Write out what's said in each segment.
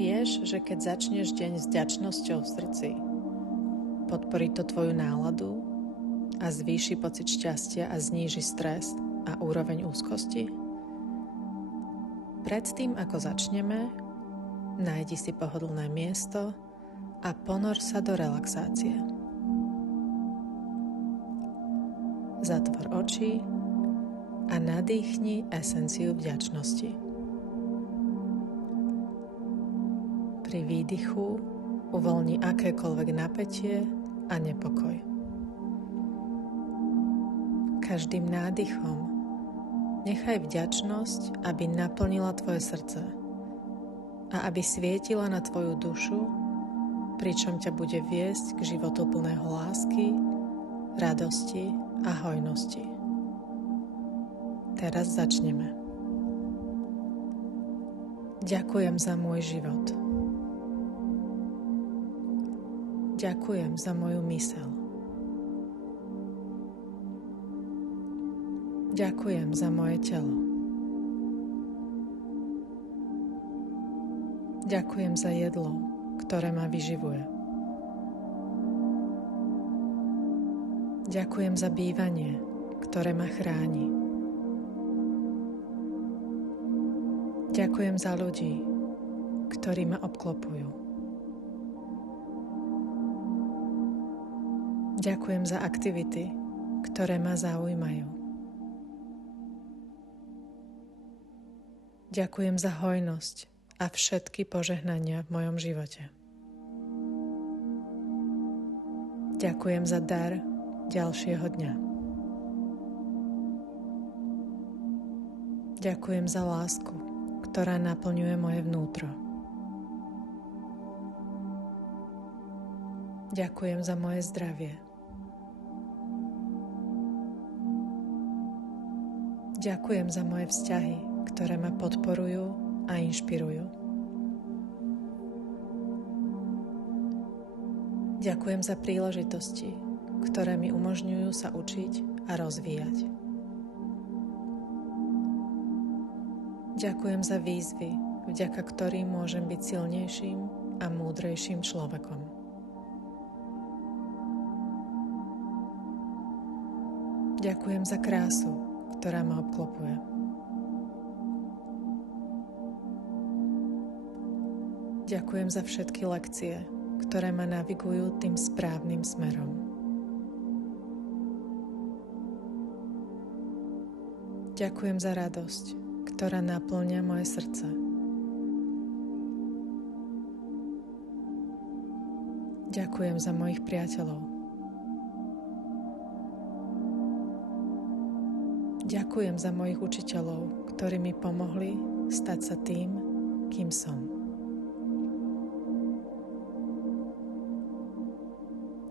Vieš, že keď začneš deň s vďačnosťou v srdci, podporí to tvoju náladu a zvýši pocit šťastia a zníži stres a úroveň úzkosti? Predtým, ako začneme, nájdi si pohodlné miesto a ponor sa do relaxácie. Zatvor oči a nadýchni esenciu vďačnosti. Pri výdychu uvoľni akékoľvek napätie a nepokoj. Každým nádychom nechaj vďačnosť, aby naplnila tvoje srdce a aby svietila na tvoju dušu, pričom ťa bude viesť k životu plného lásky, radosti a hojnosti. Teraz začneme. Ďakujem za môj život. Ďakujem za moju myseľ. Ďakujem za moje telo. Ďakujem za jedlo, ktoré ma vyživuje. Ďakujem za bývanie, ktoré ma chráni. Ďakujem za ľudí, ktorí ma obklopujú. Ďakujem za aktivity, ktoré ma zaujímajú. Ďakujem za hojnosť a všetky požehnania v mojom živote. Ďakujem za dar ďalšieho dňa. Ďakujem za lásku, ktorá naplňuje moje vnútro. Ďakujem za moje zdravie. Ďakujem za moje vzťahy, ktoré ma podporujú a inšpirujú. Ďakujem za príležitosti, ktoré mi umožňujú sa učiť a rozvíjať. Ďakujem za výzvy, vďaka ktorým môžem byť silnejším a múdrejším človekom. Ďakujem za krásu, ktorá ma obklopuje. Ďakujem za všetky lekcie, ktoré ma navigujú tým správnym smerom. Ďakujem za radosť, ktorá naplňa moje srdce. Ďakujem za mojich priateľov. Ďakujem za mojich učiteľov, ktorí mi pomohli stať sa tým, kým som.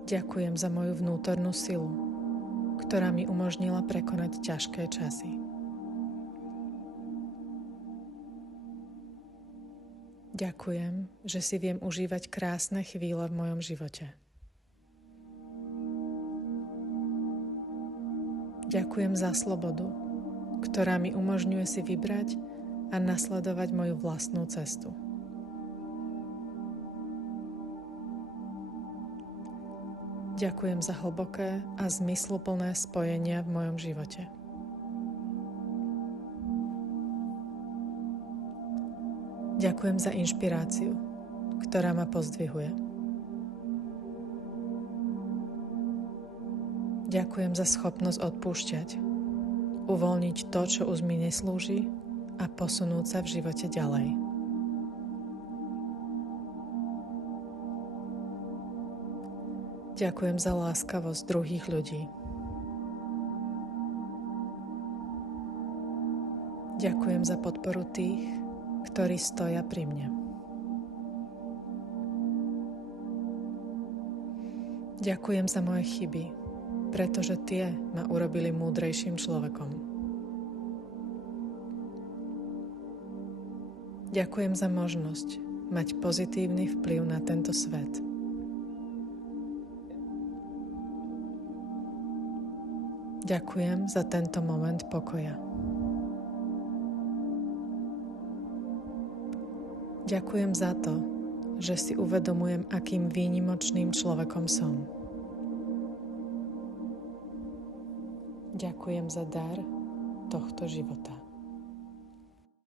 Ďakujem za moju vnútornú silu, ktorá mi umožnila prekonať ťažké časy. Ďakujem, že si viem užívať krásne chvíle v mojom živote. Ďakujem za slobodu, ktorá mi umožňuje si vybrať a nasledovať moju vlastnú cestu. Ďakujem za hlboké a zmysluplné spojenia v mojom živote. Ďakujem za inšpiráciu, ktorá ma pozdvihuje. Ďakujem za schopnosť odpúšťať, uvoľniť to, čo už mi neslúži a posunúť sa v živote ďalej. Ďakujem za láskavosť druhých ľudí. Ďakujem za podporu tých, ktorí stoja pri mne. Ďakujem za moje chyby, pretože tie ma urobili múdrejším človekom. Ďakujem za možnosť mať pozitívny vplyv na tento svet. Ďakujem za tento moment pokoja. Ďakujem za to, že si uvedomujem, akým výnimočným človekom som. Ďakujem za dar tohto života.